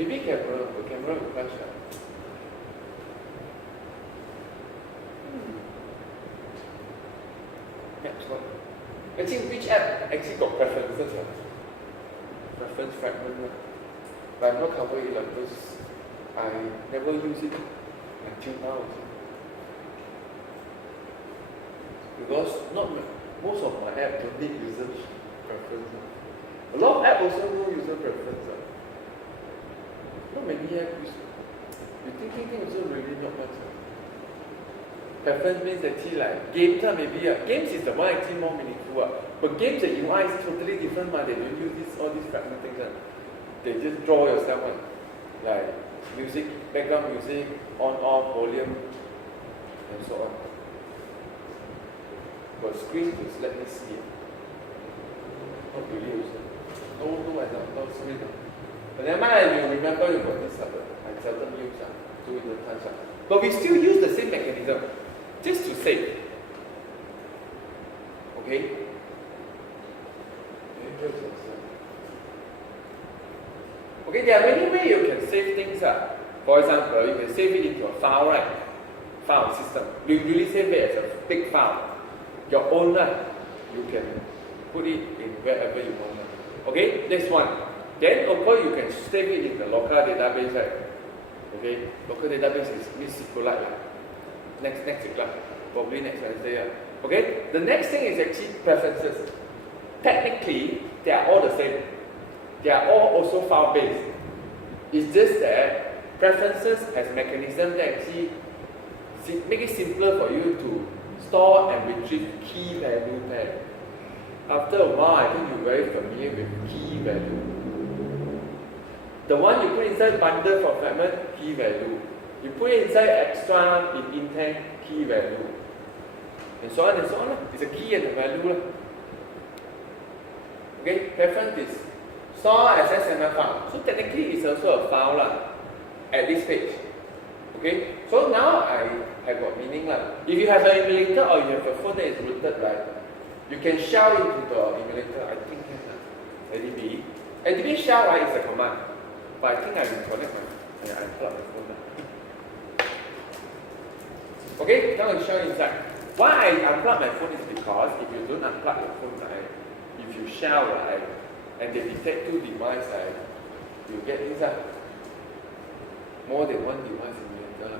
Maybe camera will crash. Next one. Actually, which app actually got preferences? Preference fragment. But I'm not covering it because I never use it until now. Because most of my apps don't need user preference. A lot of apps also no user preference. Not many apps use. You think also really not much. Preference means actually like games maybe. Games is the one actually more meaningful. But games, the UI is totally different. They don't use all these fragment things. They just draw yourself like music, background music, on, off, volume, and so on. But screen just let me see it. Not really also. No example screen. But never mind, you remember you got this I seldom use so it doesn't touch. But we still use the same mechanism. Just to save. Okay? Okay, there are many ways you can save things. For example, you can save it into a file, right? File system. You usually save it as a big file. Your own, you can put it in wherever you want. Okay, next one. Then, of course, you can save it in the local database, right? Okay, local database is SQLite. Next week, probably next Wednesday. Okay, the next thing is actually preferences. Technically, they are all the same. They are all also file-based. It's just that preferences has mechanism that actually make it simpler for you to store and retrieve key value pair. After a while, I think you're very familiar with key value. The one you put inside bundle for fragment, key value. You put it inside extra in intent, key value. And so on and so on. It's a key and a value. Okay, preference is store as XML file. So technically it's also a file at this page. Okay, so now I have got meaning. If you have an emulator or you have a phone that is rooted, right, you can shell into the emulator. I think ADB. ADB shell, right, is a command. But I think I will connect I unplug the phone. Okay, now I shell inside. Why I unplug my phone is because if you don't unplug your phone, right, if you shell, right, and they detect two devices, right, you get inside more than one device emulator.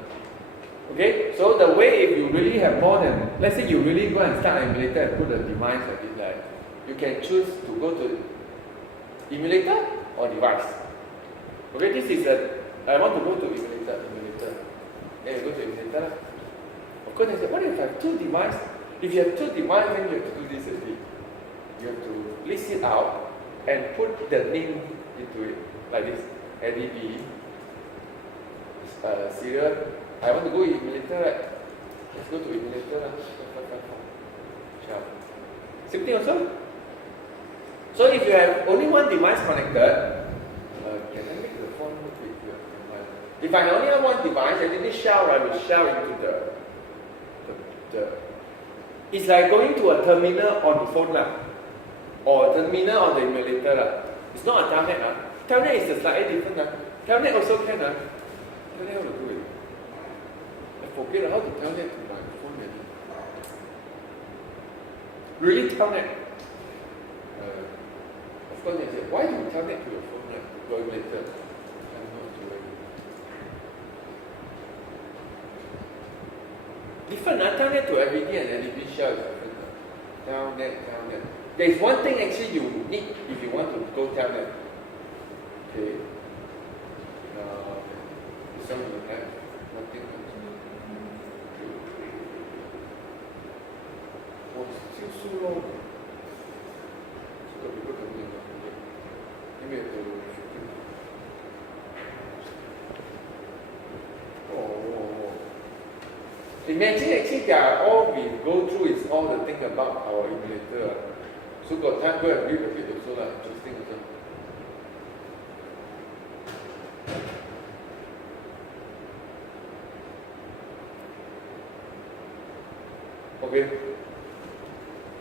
Okay, so the way if you really have more than, let's say you really go and start an emulator and put the device like this, right, you can choose to go to emulator or device. Okay, this is I want to go to emulator. Then you go to emulator. Of course, they say, what if I have two devices? If you have two devices, then you have to do this again. You have to list it out and put the name into it, like this, ADB, serial. I want to go emulator, right? Let's go to emulator. Same thing also. So if you have only one device connected, can I make the phone look bigger? If I only have one device, I didn't shell, I will shell into the it's like going to a terminal on the phone or a terminal on the emulator. It's not a telnet. Telnet is slightly different. Telnet also can. Telnet how to do it. I forget how to telnet to my phone already. Really telnet. Of course, they say, why do you telnet to your phone? Go emulator. I'm not doing it. Different, telnet to ADB and ADB shell is different. Telnet. There is one thing actually you need if you want to go telnet. Okay. This one you have nothing else. Oh, it's still so long. So people can do it. Maybe I have to imagine actually they are all we go through is all the thing about our emulator. So got time go and read a bit also interesting also. Okay.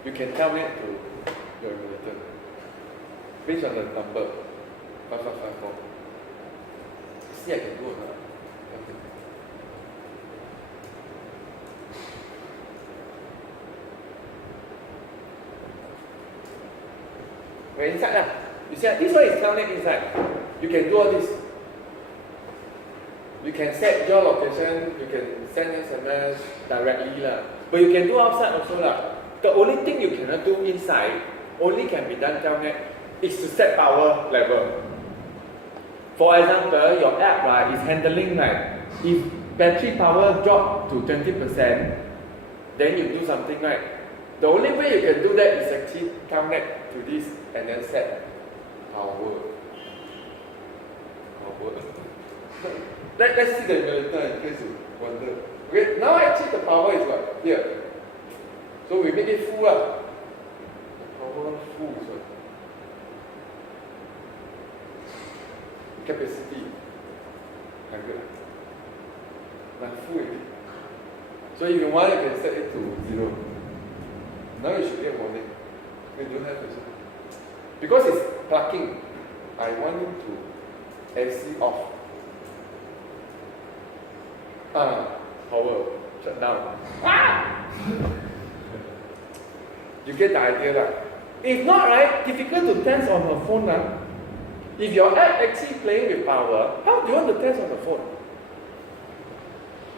You can tell me to your emulator. Based on the number 5554. See, I can do or not. Okay. We're inside lah. You see, this one is telnet inside. You can do all this. You can set your location, you can send SMS directly lah. But you can do outside also lah. The only thing you cannot do inside, only can be done telnet, is to set power level. For example, your app right is handling like, if battery power drop to 20%, then you do something right. The only way you can do that is actually connect to this and then set power. Let's see the emulator in case you wonder. Okay, now actually the power is what? Here. So we make it full up. The power full is what? Capacity. Like that. Now full already. So if you want, you can set it to 0. Now you should get warning. You don't have to. Because it's plugging, I want it to AC off. Power, shut down. You get the idea, right? If not, right, difficult to test on a phone. If your app actually playing with power, how do you want to test on the phone?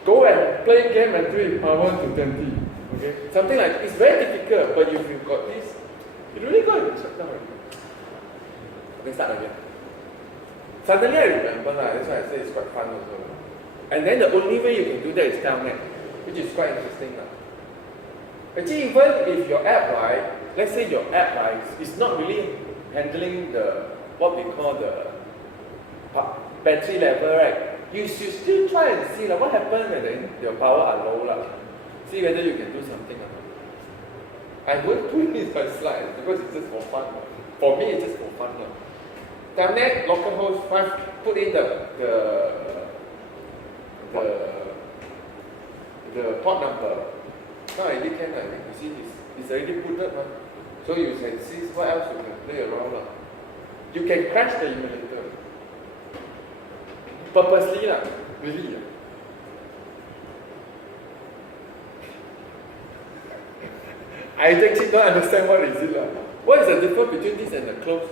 Go and play game and do it power to 20. Okay? Something like it's very difficult, but if you've got this, you really go and shut down. Okay, start again. Suddenly I remember that's why I say it's quite fun also. And then the only way you can do that is telnet, which is quite interesting. Actually, even if your app, right, let's say your app, right, is not really handling the, what we call the battery level, right, you should still try and see what happens when your power are low. See whether you can do something or not. I won't do this by slides because it's just for fun. For me, it's just for fun. Telnet, localhost 5, put in the port number. Now I already can, you see it's already put up. So you can see what else you can play around. You can crash the emulator. Purposely, really. I actually don't understand what is it. What is the difference between this and the close?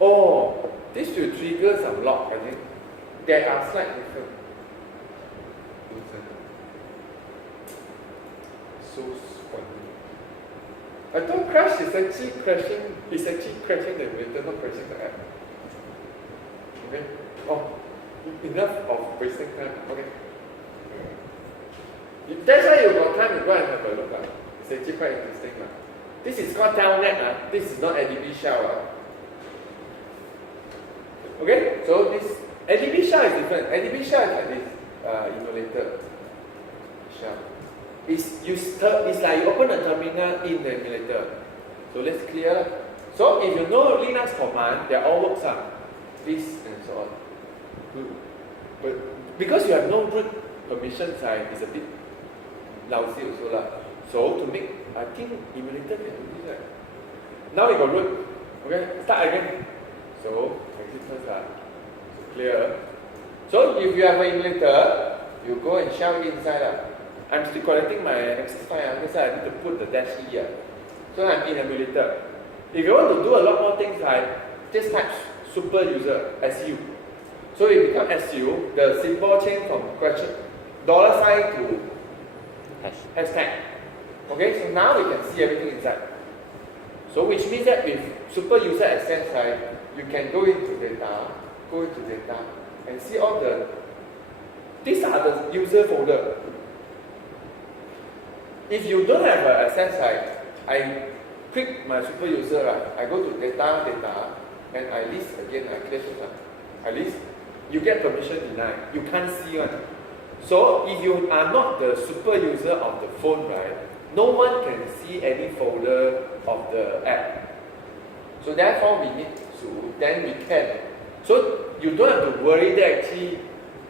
Oh, this should trigger some lock, I think. There are slight difference. So funny. I thought crash is actually crashing the emulator, not crashing the app. Okay? Oh, enough of wasting time. Okay. That's why you got time to go and have a look. It's actually quite interesting. This is called telnet. This is not ADB shell. Okay? So this ADB shell is different. ADB shell is like this emulator shell. It's like you open a terminal in the emulator. So let's clear. So if you know Linux command, they all works this and so on. But because you have no root permission side, it's a bit lousy also. So to make, I think emulator can do this. Now we got root. Okay, start again. So exit first. So clear. So if you have an emulator, you go and shell it inside. I'm still collecting my access file, that's why I need to put the dash E here. So I'm in emulator. If you want to do a lot more things, just type super user, SU. So it becomes SU, the symbol change from question, $sign to hashtag. Okay, so now we can see everything inside. So which means that with super user access, you can go into data, and see all the, these are the user folder. If you don't have an access, I click my super user, I go to data, and I list again, I clear this. I list, you get permission denied. You can't see one. So if you are not the super user of the phone, no one can see any folder of the app. So therefore we need to, then we can. So you don't have to worry that actually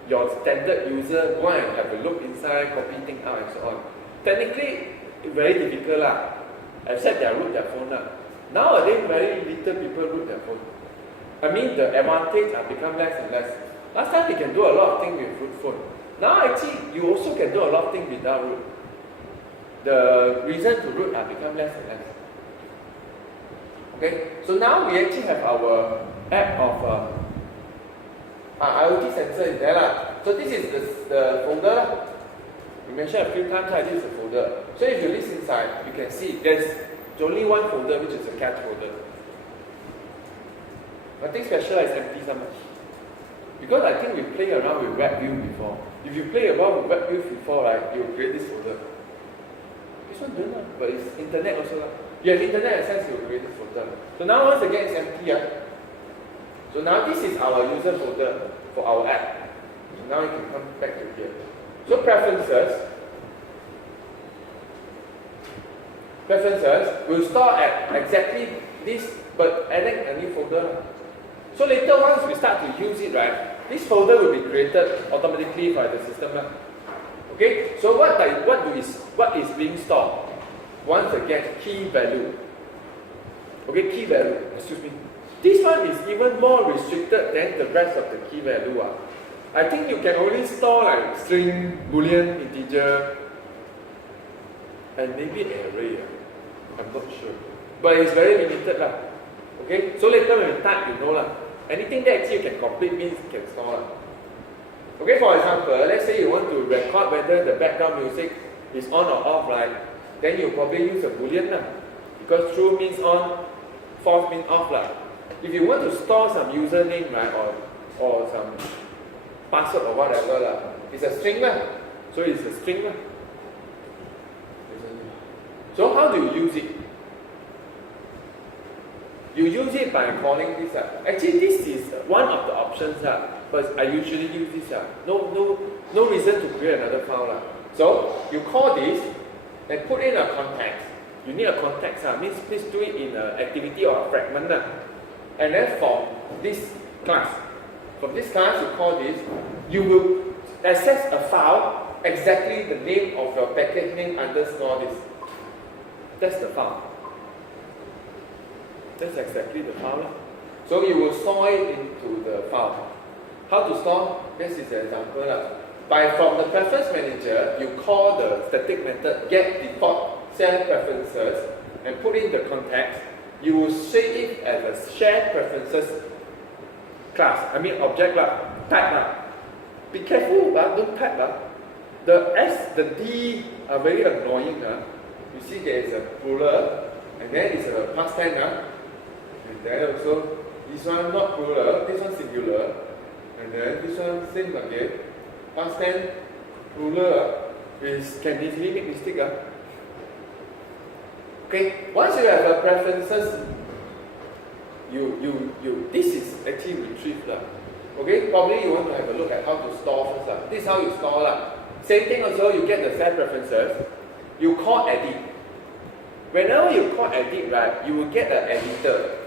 your standard user go and have a look inside, copy things out and so on. Technically, it's very difficult except they root their phone. Nowadays, very little people root their phone. I mean, the advantage become less and less. Last time we can do a lot of things with root phone. Now actually you also can do a lot of things without root. The reason to root are become less and less. Okay, so now we actually have our app of IoT sensor in there lah. So this is the folder lah. We mentioned a few times that this is the folder. So if you list inside, you can see there's only one folder, which is a cat folder. Nothing special is empty so much. Because I think we play around with WebView before. If you play around with WebView before, right, you will create this folder. This one don't know, but it's internet also lah. You have internet access, you will create this folder. So now once again it's empty. So now this is our user folder for our app. So now you can come back to here. So preferences will store at exactly this, but adding a new folder. So later once we start to use it, right, this folder will be created automatically by the system. Okay, so what is being stored? Once again, key value. Okay, key value, excuse me. This one is even more restricted than the rest of the key value. I think you can only store like string, boolean, integer, and maybe array. I'm not sure. But it's very limited lah. Okay, so later when you type, you know lah. Anything that actually you can complete means you can store lah. Okay, for example, let's say you want to record whether the background music is on or off, right? Then you probably use a boolean lah. Because true means on, false means off lah. If you want to store some username, right, or some password or whatever lah, it's a string lah. So it's a string lah. So how do you use it? You use it by calling this. Actually, this is one of the options, but I usually use this. No reason to create another file. So you call this and put in a context. You need a context. Means please do it in an activity or a fragment. And then from this class, you call this, you will access a file exactly the name of your package name underscore this. That's the file. That's exactly the file. So you will store it into the file. How to store? This is an example. From the preference manager, you call the static method get default cell preferences and put in the context. You will save it as a shared preferences class. Object type. Be careful, don't type. The S, the D are very annoying. You see there is a plural, and then it's a past tense. And then also, this one not plural, this one singular, and then this one same again. Past tense, plural can easily make mistake. Okay, once you have a preferences, this is actually retrieved. Okay, probably you want to have a look at how to store first. This is how you store. Same thing also, you get the set preferences, you call edit. Whenever you call edit, right, you will get an editor.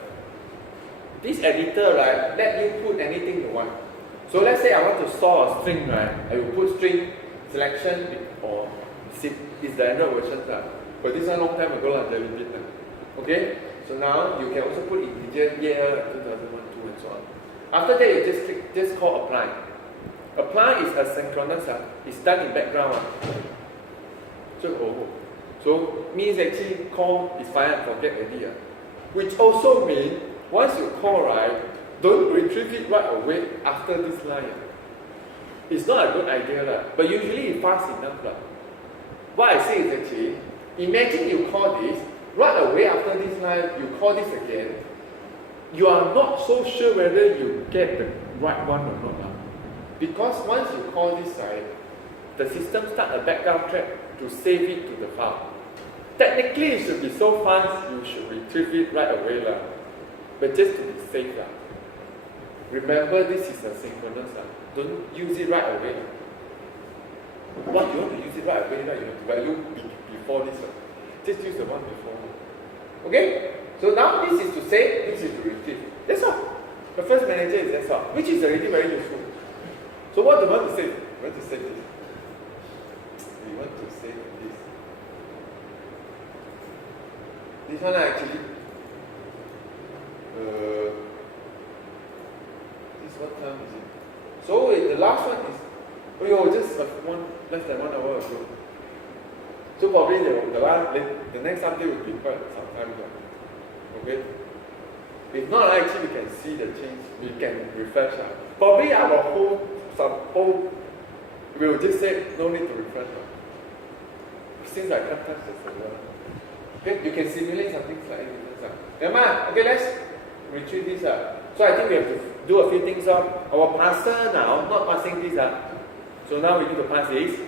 This editor, right, let you put anything you want. So let's say I want to store a string, right, I will put string selection or zip is the Android version. But this one long time ago, I deleted it. Okay, so now you can also put integer year 2001, 2 and so on. After that, you just call apply. Apply is asynchronous. It's done in background. So means actually call is fire and forget already. Which also means once you call, right, don't retrieve it right away after this line. It's not a good idea, but usually it's fast enough. What I say is actually, imagine you call this, right away after this line, you call this again. You are not so sure whether you get the right one or not. Because once you call this side, the system starts a background track to save it to the file. Technically, it should be so fast, you should retrieve it right away. But just to be safe. Remember, this is asynchronous. Don't use it right away. What you want to use it right away, you have to value before this. Just use the one before. Okay? So now this is to save, this is to retrieve. That's all. The first manager is that's all, which is already very useful. So what do you want to save? We want to save this. We want to save this. This one actually. This what term is it? So the last one is, oh yo, just less than 1 hour ago. So probably the next update will be quite some time ago. Okay? If not, actually we can see the change. We can refresh. Probably our whole will just say no need to refresh. Since I can't touch the server. Okay, you can simulate something slightly different. Okay, let's retrieve this. So I think we have to do a few things. Our parser now, not passing this. So now we need to pass this.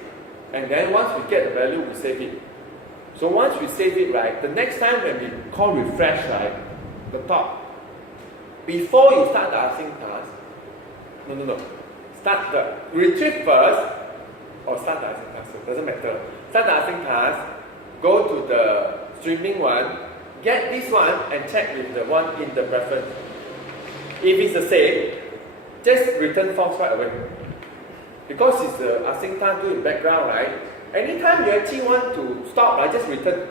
And then once we get the value, we save it. So once we save it, right, the next time when we call refresh, right, the top, before you start the async task, no. Start the retrieve first, or start the async task, doesn't matter. Start the async task, go to the streaming one, get this one, and check with the one in the preference. If it's the same, just return false right away. Because it's the async task doing background, right? Anytime you actually want to stop, I just return.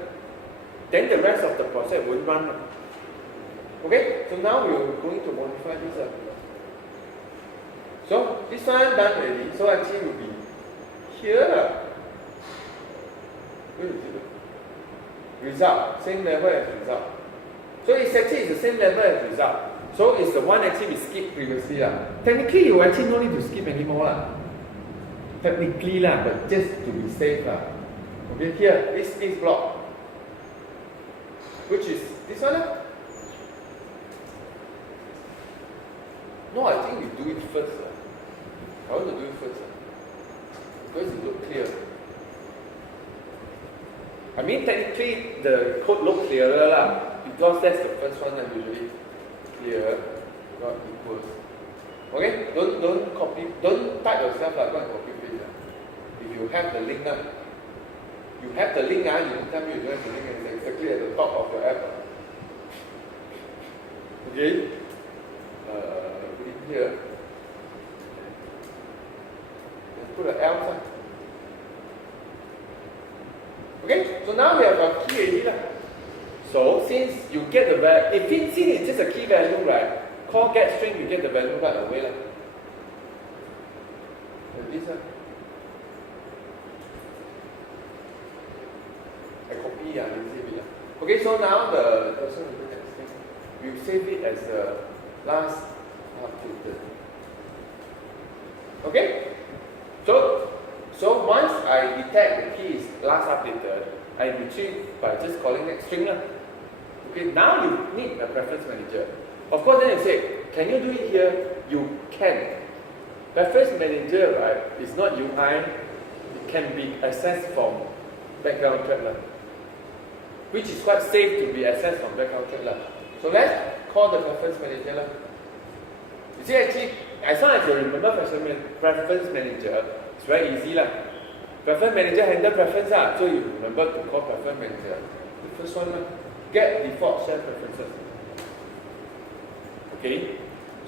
Then the rest of the process won't run. Okay, so now we're going to modify this. So this one done already. So actually will be here. Where is it? Result, same level as result. So it's actually the same level as result. So it's the one actually we skipped previously. Technically, you actually no need to skip anymore. Technically, but just to be safe. Okay, here, this block. Which is this one. No, I think we do it first. I want to do it first. Because it looks clear. I mean, technically, the code looks clearer because that's the first one that usually clear, not equals. Okay, don't copy, don't type yourself go and copy paste. If you have the link you have the link you can tell me you don't have the link, and it's exactly at the top of your app. Okay, put it here. Let's put an else. Okay, so now we have a key already. So since you get the value, if it's just a key value, right? Call get string, you get the value right away. Like this. I copy and save it. Okay, so now the person will do next thing. You save it as the last updated. Okay? So once I detect the key is last updated, I retrieve by just calling next string. Okay, now you need a preference manager. Of course, then you say, can you do it here? You can. Preference manager, right, is not UI. It can be accessed from background thread, which is quite safe to be accessed from background thread. So let's call the preference manager. You see, actually, as long as you remember preference manager, it's very easy. Preference manager handle preference, so you remember to call preference manager. The first one, get default share preferences. Okay,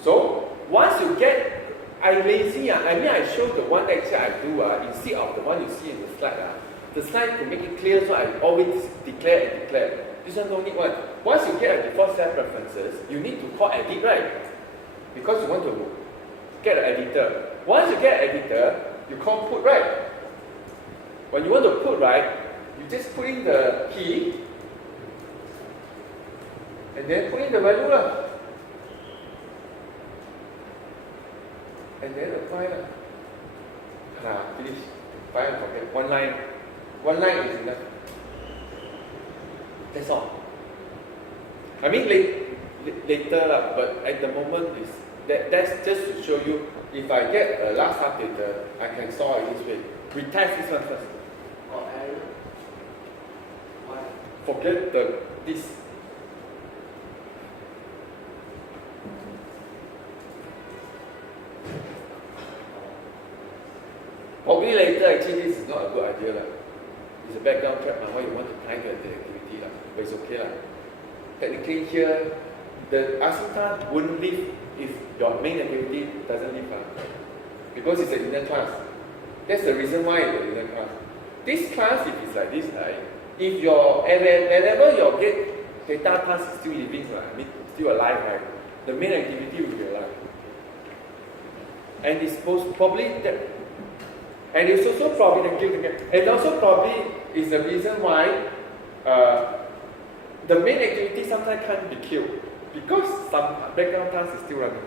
so once you get, I lazy, I show the one actually I do instead of the one you see in the slide. The slide to make it clear, so I always declare and declare. This one don't need one. Once you get a default share preferences, you need to call edit, right? Because you want to get an editor. Once you get an editor, you call put, right? When you want to put, right, you just put in the key and then put in the value. And then apply. Finish. Apply and forget. One line is enough. That's all. I mean later, but at the moment that's just to show you. If I get a last updater, I can store it this way. We test this one first. Error. Forget this. Probably later, actually, this is not a good idea. It's a background trap, how you want to time the activity. But it's okay. Technically here, the async task wouldn't leave if your main activity doesn't leave. Because it's an inner class. That's the reason why it's an inner class. This class, if it's like this, if whenever your get data task is still living, still alive, the main activity will be alive. And it's probably that, and it's also probably and also probably is the reason why the main activity sometimes can't be killed because some background task is still running.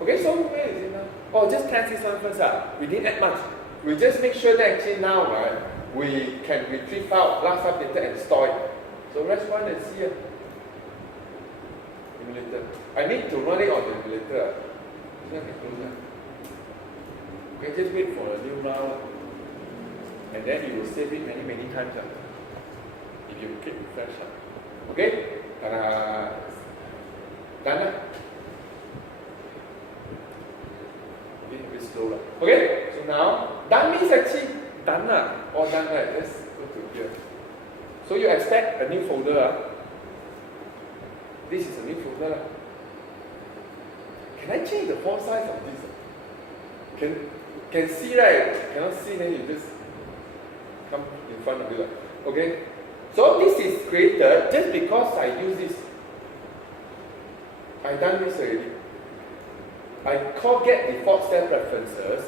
Okay, so where is it now? Oh, just test this one first. We didn't add much. We just make sure that actually now, right, we can retrieve out last updated and store it. So let's run and see. Emulator. I need to run it on the emulator. Okay, just wait for a new round. And then you will save it many, many times. If you click refresh. Okay? Done. Okay, a bit slow. Okay, so now, done means actually done. All done, right? Let's go to here. So you expect a new folder. This is a new folder. Can I change the font size of this? Can see, right? Cannot see, then you just come in front of you. Okay? So this is created just because I use this. I done this already. I call get default step preferences,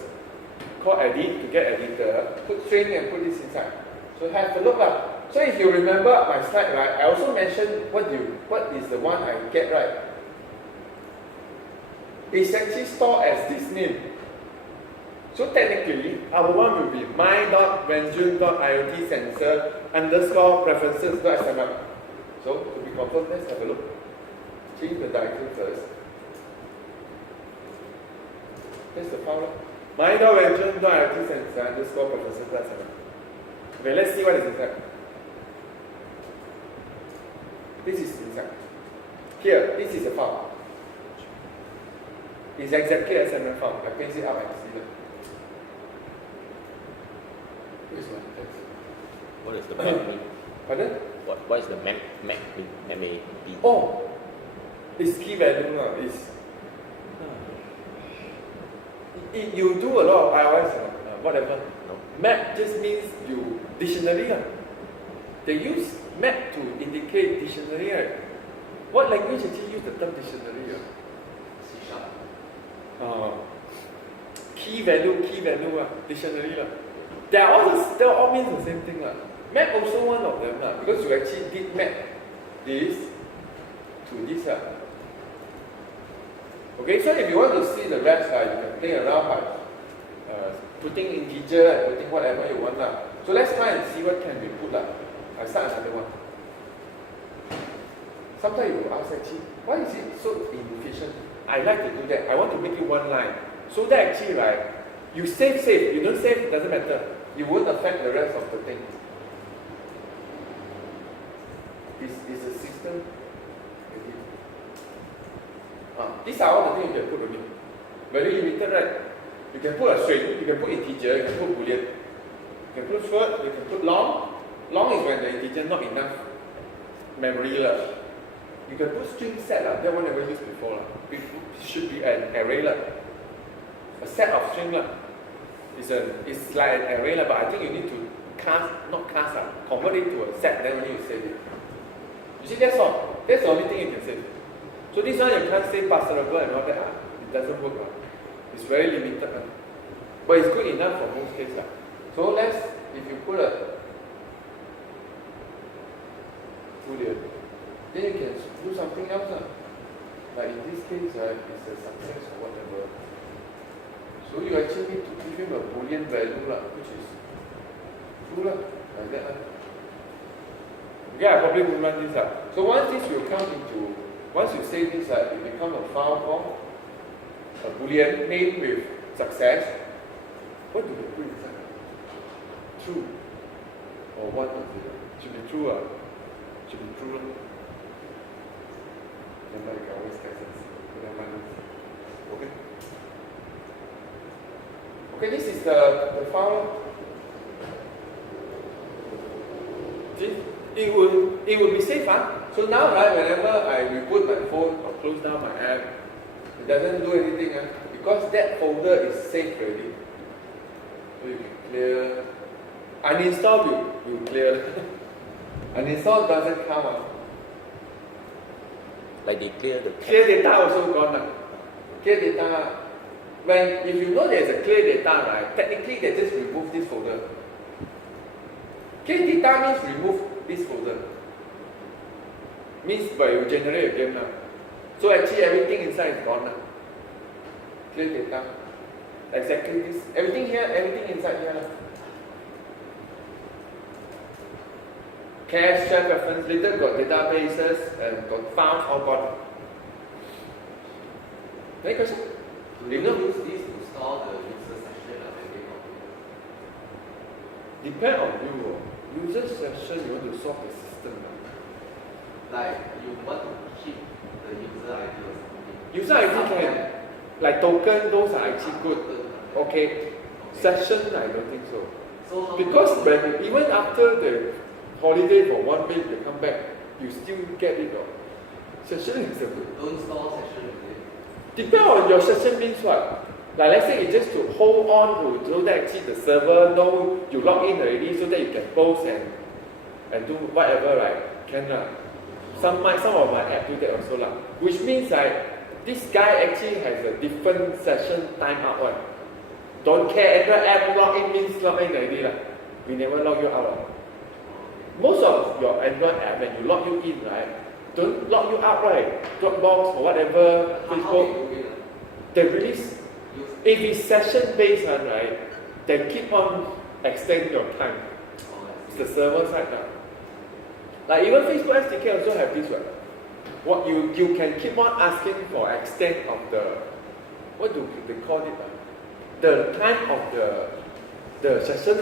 call edit to get editor, put string and put this inside. So have a look. So if you remember my slide, right, I also mentioned what is the one I get, right? It's actually stored as this name. So technically, our one will be my.renjun.iot-sensor underscore preferences.xml. So to be confirmed, let's have a look. Change the directory first. Here's the file. My.renjun.iot-sensor underscore preferences.xml. Okay, let's see what is inside. This is inside. Here, this is a file. It's exactly a XML file. I paste it up and see it. What is the map mean? Pardon? What is the map mean? M-A-P. Oh, it's key value. You do a lot of iOS, whatever. No. Map just means you dictionary. They use map to indicate dictionary. Right? What language actually use the term dictionary? Key value, dictionary. They all means the same thing. Map also one of them because you actually did map this to this. Okay, so if you want to see the rest, you can play around by putting integer and putting whatever you want. So let's try and see what can be put. I start another one. Sometimes you will ask actually, why is it so inefficient? I like to do that. I want to make it one line. So that actually, right, you save. You don't save, it doesn't matter. It won't affect the rest of the thing. Is the system. These are all the things you can put on it. Very limited, right? You can put a string, you can put integer, you can put boolean. You can put short, you can put long. Long is when the integer not enough memory. You can put string set. That one never used before. It should be an array. A set of string. It's like an array, but I think you need to convert it to a set, then only you save it. You see, that's all. That's the only thing you can save. So this one you can't say passable and all that. It doesn't work. It's very limited. But it's good enough for most cases. So if you put a boolean, then you can do something else. Like in this case, it's a success or whatever. So you actually need to give him a boolean value, which is true, like that. Okay, I probably will run this. So once this will come into, once you save this, it will become a file called a boolean name with success. What do they put inside? True. Or what is it? Should be true. Should be true. Then you can always test it. Okay. Okay, this is the file. See? It will be safe. So now, right, whenever I reboot my phone or close down my app, it doesn't do anything because that folder is safe already. So you can clear. Uninstall, you clear. Uninstall doesn't count. Like they clear the clear data also gone. clear data. If you know there's a clear data, right, technically they just remove this folder. Clear data means remove this folder. Means by you generate again now. So actually everything inside is gone now. Clear data. Exactly this. Everything here, everything inside here now. Cache, share preference, later got databases and got files all gone. Any question? Do you use this to store the user session or the Depend on you. User session, you want to solve the system. like you want to keep the user ID or something? User ID can, like token, those are actually good. Okay. Session, I don't think so. So how Because when, even after the holiday for 1 week, you come back, you still get it. Session is a good. don't store session with it. Depend on your session means what? Like let's say it's just to hold on to so that actually the server know you log in already so that you can post and do whatever, right? Can Some of my app do that also lah. Which means like this guy actually has a different session timeout one. Don't care, Android app log in means log in already lah. We never log you out lah. Most of your Android app when you log you in, right? Don't log you out, right? Dropbox or whatever, How Facebook. they do it? They release. If it's session based one, right? They keep on extending your time. It's the server side now. Like even Facebook SDK also have this one. What you can keep on asking for extent of the, what do they call it? The time of the session.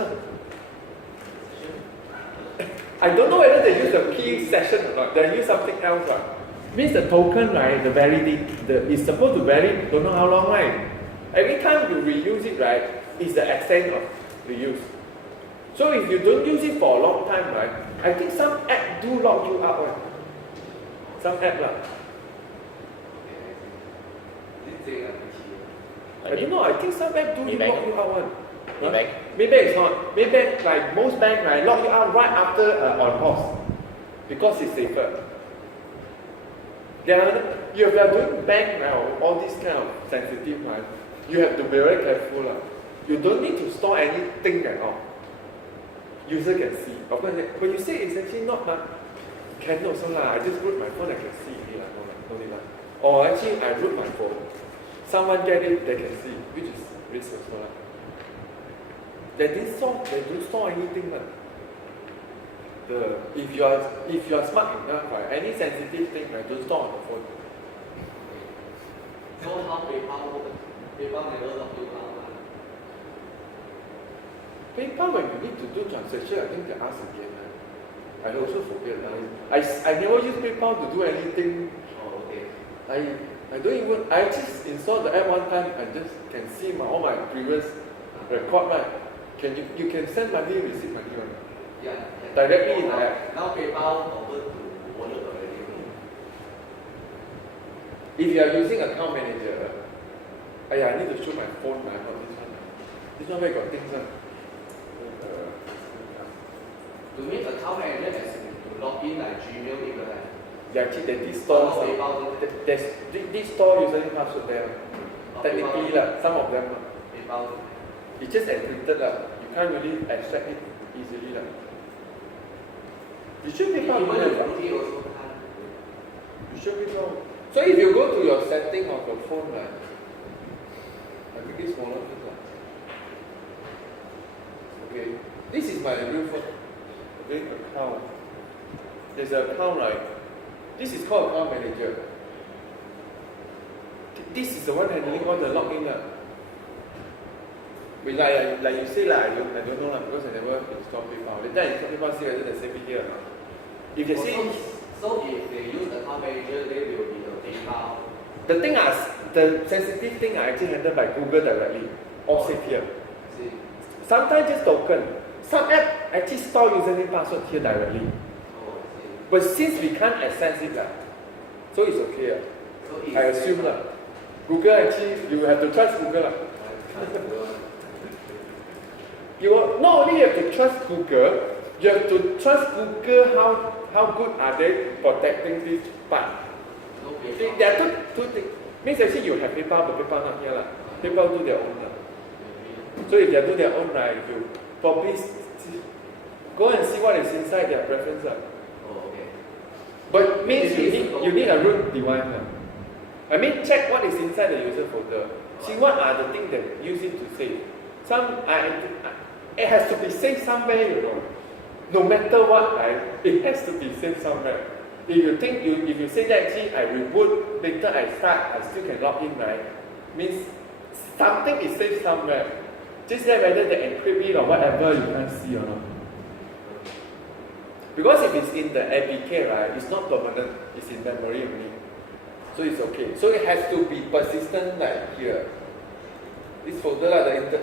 I don't know whether they use the key session or not. They use something else, right? Means the token, right? The validity, it's supposed to vary. Don't know how long, right? Every time you reuse it, right? Is the extent of reuse. So if you don't use it for a long time, right? I think some app do log you out, right? Some app lah. I don't know. I think some app do log you out one. Maybank. Maybank is not. Maybank, like most banks, right, log you out right after on pause because it's safer. If you are doing bank now, all these kind of sensitive, right, you have to be very careful. You don't need to store anything at all. User can see. Of course, when you say it's actually not, can also lah. I just root my phone, I can see it. No need lah. Or actually, I root my phone. Someone get it, they can see, which is risk also lah. They don't store anything lah. If you are smart enough, right, any sensitive thing, right, don't store on the phone. So how PayPal never log you out? PayPal, when you need to do transaction, I think they ask again. I also forget. I never use PayPal to do anything. Oh, okay. I don't even. I just installed the app one time and just can see all my previous record. Right? You can send money, receive money. Right? Yeah. Directly in the app. Now PayPal convert to wallet already. If you are using account manager, I need to show my phone. Not this one. This one where got things on. To make account manager as to log in like Gmail, even like. Yeah, actually, this store. There's this store username password there. Technically, some of them. PayPal. It's just encrypted. You can't really extract it easily. You should be able to You should be able. So if you go to your setting of your phone, I make it smaller. Okay, this is my real phone. Okay, account. There's an account, right? This is called account manager. This is the one handling all the login. But like you say, I don't know because I never install PayPal. Later I install PayPal, see whether they save it here or not. If they say, so if they use account manager, they will be the PayPal. the thing the sensitive thing are actually handled by Google directly, all saved here. See? Sometimes just token. Some app actually store username password here directly. Oh, I see. But since we can't access it, so it's okay. So I assume Google actually, you have to trust Google. You not only have to trust Google, you have to trust Google how good are they protecting this part. No See, PayPal. there are two things. Means actually you have PayPal, but PayPal not here lah. PayPal do their own lah. So if they do their own, right, you probably go and see what is inside their preference lah. Oh, okay. But means you need a root device lah. I mean, check what is inside the user folder. See what are the things that use it to save. It has to be saved somewhere, you know. No matter what, right, it has to be saved somewhere. If you say that actually I reboot, later I start, I still can log in, right? Means something is saved somewhere. Just that whether they encrypt it or whatever, you can't see or not. Because if it's in the APK, right, it's not permanent, it's in memory only. So it's okay. So it has to be persistent like here. This folder,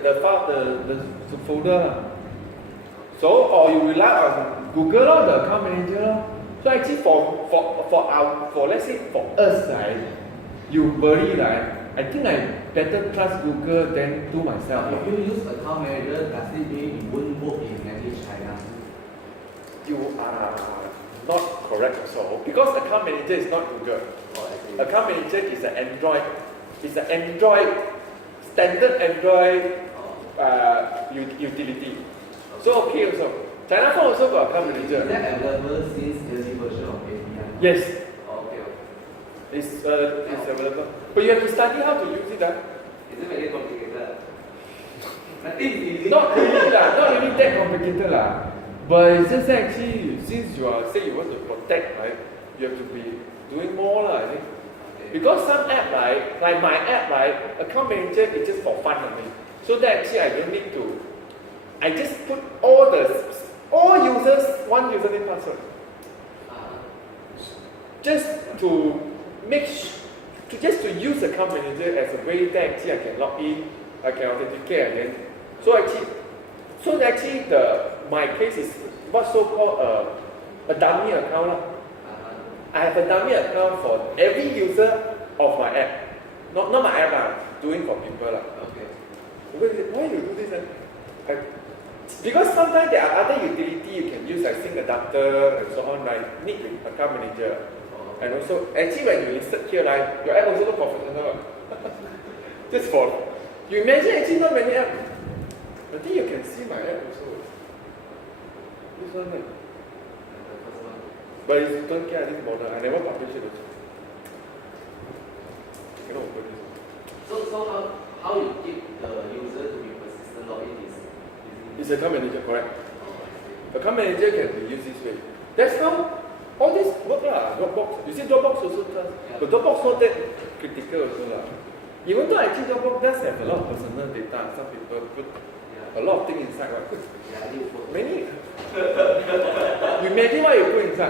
the file, the folder. So, or you rely on Google or the account manager. So actually for let's say for us, right, you worry, right, I think I better trust Google than do myself. If you use account manager, does it mean it won't work in Manage China? You are not correct also. Because account manager is not Google. Oh, Account manager is an Android. It's an Android, standard Android utility. So okay also. China phone also got account manager. Is that available since early version of API? Yes. Oh, okay. It's available. But you have to study how to use it. Is it very complicated? Nothing is easy. Not really that complicated lah. But it's just actually, since you say you want to protect, right, you have to be doing more lah, I think. Okay. Because some app, right, like my app, right, account manager is just for fun only. So that actually I don't need to. I just put all users one username password. Just to just to use account manager as a way that actually I can log in, I can authenticate, and then so actually my case is what's so called a dummy account lah. I have a dummy account for every user of my app. Not my app lah, doing for people lah. Okay. Why you do this? Because sometimes there are other utility you can use like sync adapter and so on, right? Need the account manager. And also, actually when you insert here, right, your app also look professional. Just for, you imagine actually not many apps. I think you can see my app also. This one, right? But you don't care, I didn't bother. I never publish it also. You cannot open this. So how you keep the user to be persistent login is It's account manager, correct? Account manager can be used this way. That's how all this work lah. Dropbox. You see Dropbox also does. Yeah. But Dropbox not that critical also lah. Even though actually Dropbox does have a lot of personal data, some people put a lot of things inside, right? yeah, I need to put Many. You imagine what you put inside.